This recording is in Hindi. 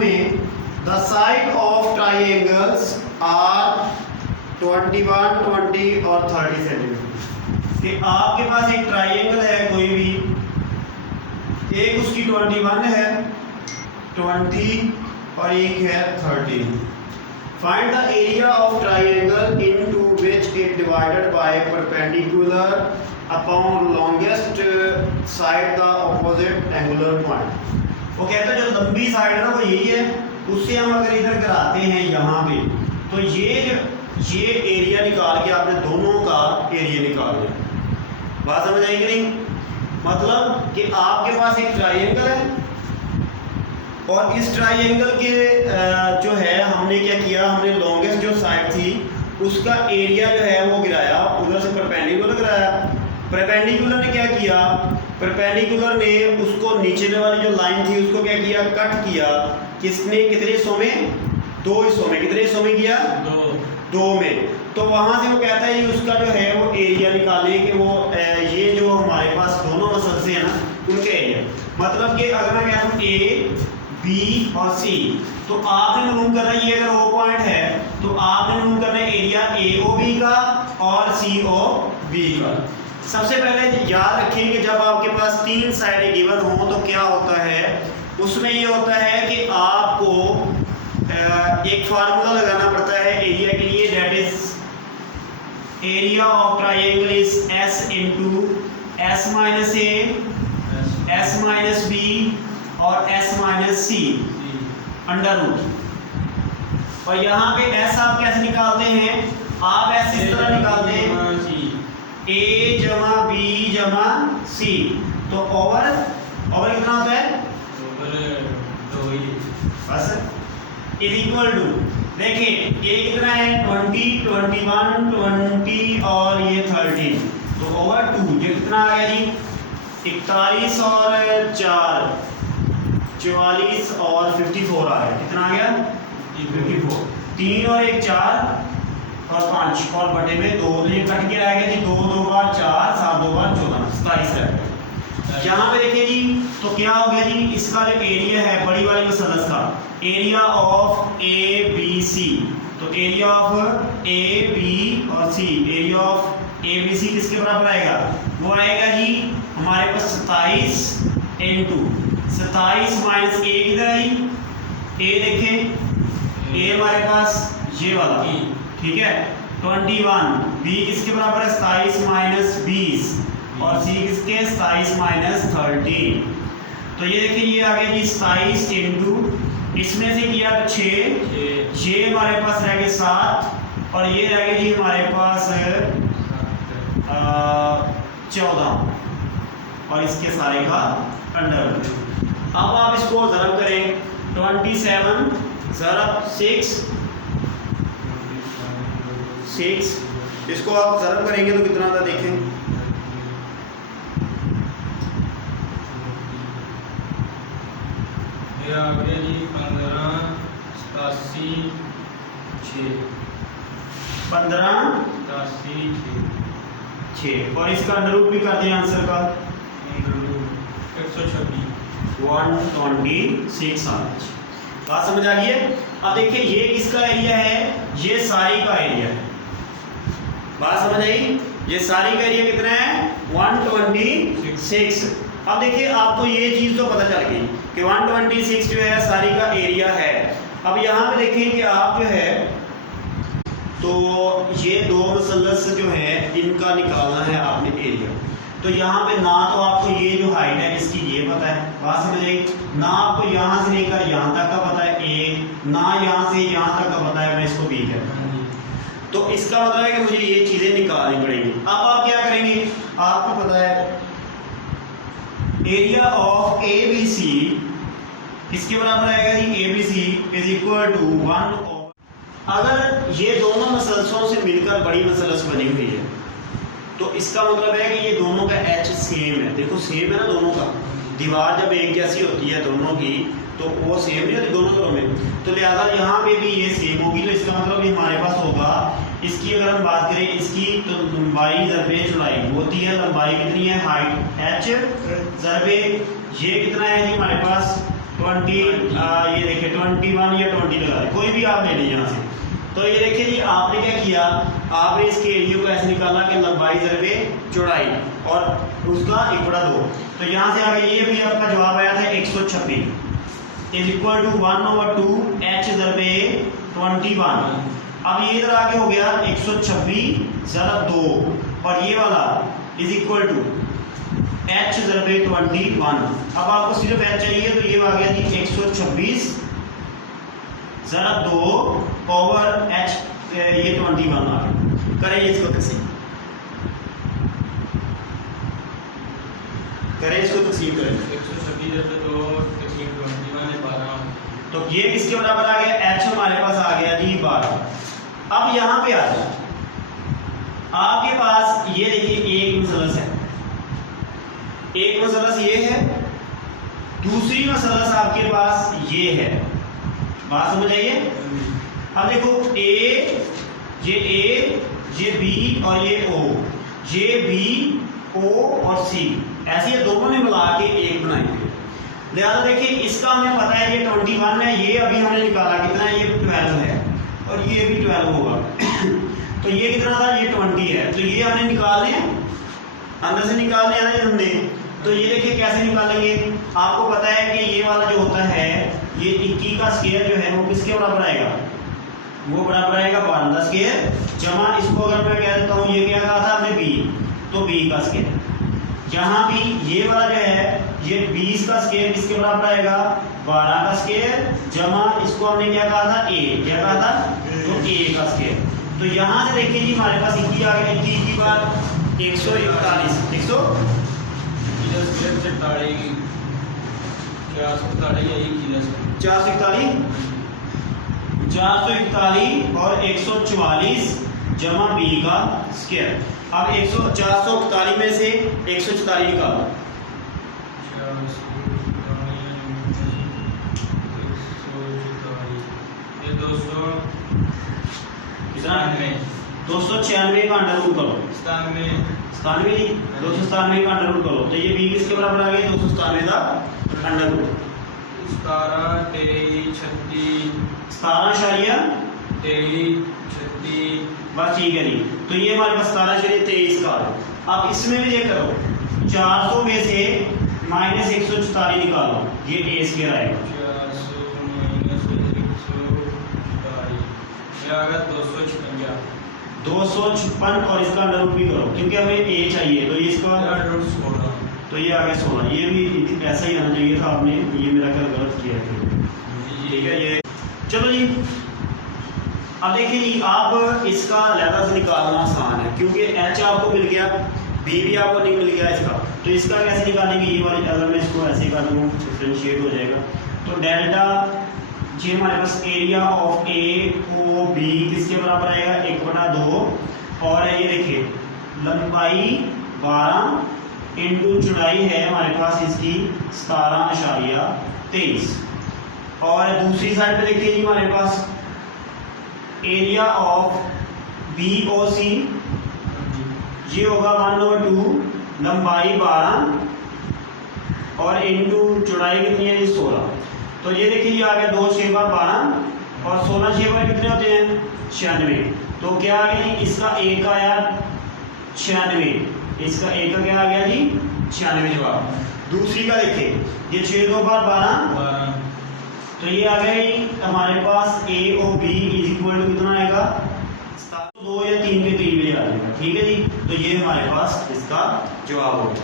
हमें the side of triangles are 21, 20 और 30 सेंटीमीटर। कि आपके पास एक ट्राइंगल है कोई भी, एक उसकी 21 है, 20 और एक है 30। Find the area of triangle into which it divided by perpendicular upon longest side the opposite angular point. वो कहता है जो लंबी साइड है ना वो यही है, उससे हम अगर इधर कराते हैं यहाँ पे, तो ये एरिया निकाल के आपने दोनों का एरिया निकाल लिया। बात समझ आई कि नहीं? मतलब कि आपके पास एक ट्राइंगल है और इस ट्राइंगल के जो है हमने क्या किया, हमने लॉन्गेस्ट जो साइड थी उसका एरिया जो है वो गिराया, उधर से परपेंडिकुलर गिराया। परपेंडिकुलर ने क्या किया, परपेंडिकुलर ने उसको नीचे वाली जो लाइन थी उसको क्या किया, कट किया। किसने, कितने हिस्सों में? दो हिस्सों में। कितने हिस्सों में किया? दो में। तो वहां से वो कहता है कि उसका जो है वो एरिया निकाले कि वो ये जो हमारे पास दोनों मसल से है ना उनके एरिया। मतलब कि अगर मैं कहता हूँ ए बी और सी, तो आपने मालूम करना है ये अगर ओ पॉइंट है तो आपने मालूम करना है एरिया ए ओ बी का और सी ओ बी का। सबसे पहले याद रखिए कि जब आपके पास तीन साइडें गिवन हो तो क्या होता है, उसमें ये होता है कि आपको एक फार्मूला लगाना पड़ता है एरिया के लिए, that is area of triangle is S into S minus A, S minus B और S minus C under root. और यहाँ पे एस आप कैसे निकालते हैं, आप एस इस तरह निकालते हैं ए जमा बी जमा सी, तो ओवर कितना होता है, बस इज इक्वल टू, देखिए ये कितना है 20, 21, 20 और ये 13, तो ओवर 2 ये कितना आ गया जी 41 और 4 44 और 54 आ गया। कितना आ गया 54, 3 और 1 4 और 5 और बटे में 2, तो ये कट के रह गया जी 2 2 बार 4 7 2 बार 14 27 रह गया। यहाँ पे देखिए जी तो क्या हो गया जी, इसका जो एरिया है बड़ी वाली मसलस का, area of A B C, तो एरिया ऑफ ए बी और C, area of A B C किसके बराबर आएगा, वो आएगा जी हमारे पास 27 इंटू 27 माइनस ए किधर आई, ए देखें ए हमारे पास ये वाला, ठीक है 21, बी किसके बराबर है 27 माइनस 20 और सी किसके 27 माइनस 13। तो ये देखिए ये आ गया जी 27 इंटू इसमें से किया तो 6, ये हमारे पास रह गए 7 और ये रह गए जी हमारे पास 14 और इसके सारे का अंडर रूट। अब आप इसको ज़रब करें, 27 ज़रब 6, इसको आप ज़रब करेंगे तो कितना था देखें, आ गया जी 15 87 6 और इसका अंडर रूट भी कर दिया आंसर का 126 आज। बात समझ आ गई है? अब देखिए ये किसका एरिया है, ये सारी का एरिया है। बात समझ आई? ये सारी का एरिया कितना है 126। अब देखिए आपको ये चीज़ तो पता चल गई कि 126 जो है सारी का एरिया है। अब यहाँ पे देखें कि आप जो है तो ये दो मसलस जो है इनका निकालना है आपने एरिया। तो यहाँ पे ना तो आपको ये जो हाइट है इसकी ये पता है, बात समझ आई, ना आपको यहाँ से लेकर यहाँ तक का पता है ए, ना यहाँ से यहाँ तक का पता है, मैं इसको बी कहता हूँ। तो इसका मतलब है कि मुझे ये चीज़ें निकालनी पड़ेंगी। अब आप क्या करेंगे, आपको पता है area of A B C किसके बराबर आएगा जी, A B C is equal to 1। अगर ये दोनों मसलसों से मिलकर बड़ी मसलस बनी हुई है तो इसका मतलब है कि ये दोनों का एच सेम है। देखो सेम है ना दोनों का, दीवार जब एक जैसी होती है दोनों की तो वो सेम नहीं होती दोनों तरह में, तो लिहाजा यहाँ पे भी ये सेम होगी। तो इसका मतलब हमारे पास होगा, इसकी अगर हम बात करें इसकी तो लंबाई ज़रबे चौड़ाई होती है, लंबाई कितनी है हाइट एच ज़रबे ये कितना है जी हमारे पास ये देखिए 21 या 20 लगा दें, कोई भी आप ले लीजिए यहाँ से। तो ये देखिए जी आपने क्या किया, आपने इसके एरिया को ऐसे निकाला कि लंबाई ज़रबे चौड़ाई और उसका 1/2। तो यहाँ से आगे ये भी आपका जवाब आया था 126 इज इक्वल टू 1/2 h ज़रबे 21। अब ये इधर आगे हो गया 126 ज़रब 2 और ये वाला इज इक्वल टू h ज़रबे 21। अब आपको सिर्फ h चाहिए तो ये आ गया जी 126 ज़रब 2 ओवर h, ये 21 आ गया। करें इसको तकसीम, करें इसको तकसीम करें। 126 ज़रब 2 तकसीम 21 है 12। तो ये किसके बराबर आ गया, h हमारे पास आ गया जी 12। अब यहाँ पे आ जाए, आपके पास ये देखिए एक मसलस है, एक मसलस ये है, दूसरी मसलस आपके पास ये है। बात समझ आइए। अब देखो ये बी और ये ओ, ये बी ओ और सी, ऐसे ये दोनों ने मिला के एक बनाएंगे। लिहाजा देखिए इसका हमें पता है ये 21 है, ये अभी हमने निकाला कितना है, ये 12 है और ये भी 12 होगा। तो ये कितना था, ये 20 है। तो ये हमने निकालने हैं, अंदर से निकालने हैं ना हमने। तो ये देखिए कैसे निकालेंगे, आपको पता है कि ये वाला जो होता है ये 21 का स्क्वायर जो है वो किसके बराबर आएगा, वो बराबर आएगा 12 का स्क्वायर जमा, इसको अगर मैं कह देता हूँ ये क्या कहा था हमने b, तो b का स्क्वायर। यहाँ भी ये वाला जो है ये 20 का स्क्वायर किसके बराबर आएगा, 12 का स्क्वायर जमा, इसको हमने क्या कहा था a, क्या कहा था, तो a का स्क्वायर। तो यहाँ से देखिए जी हमारे पास 21 आ गया, 21 की बार 141 441 और 144 जमा b का स्क्वायर। अब 441 में से 144 निकालो, 296 का अंडर रूट करो, 97 297 का अंडर रूट करो। तो ये b किसके बराबर आ गया, 297 का अंडर रूट। 17.23 बस ठीक है जी। तो ये हमारे पास 17.23 का। अब इसमें भी चेक करो, 400 में से माइनस 144 निकालो, ये a स्क्वायर आएगा 256 और इसका अंडर रूट भी करो क्योंकि हमें a चाहिए, तो इसका तो ये आ गया 16। ये भी ऐसा ही आना चाहिए था, आपने ये मेरा क्या गलत किया है, ठीक है। ये चलो जी, अब देखिए जी आप इसका लहदा से निकालना आसान है क्योंकि h आपको मिल गया, b भी आपको नहीं मिल गया इसका। तो इसका कैसे निकालेंगे, ये वाली अगर मैं इसको ऐसे कर दूँ डिफरेंशिएट हो जाएगा। तो डेल्टा ये हमारे पास area of A O B किसके बराबर आएगा, 1/2 और ये देखिए लंबाई 12 इंटू चौड़ाई है हमारे पास इसकी 17.23। और दूसरी साइड पे देखिए जी हमारे पास एरिया ऑफ बी ओ सी ये होगा 1/2 लंबाई 12 और इंटू चौड़ाई कितनी है, 16। तो ये देखिए ये आ गया 2 6 बार 12 और 16 6 बार कितने होते हैं, 96। तो क्या आ गया जी, इसका एक का आया 96, इसका एक का क्या आ गया जी 96 जवाब। दूसरी का देखिए ये 6 2 बार 12, तो ये आ गया जी हमारे पास A O B is equal to कितना आएगा, 2 या 3 के करीब आ जाएगा, ठीक है जी। तो ये हमारे पास इसका जवाब होगा।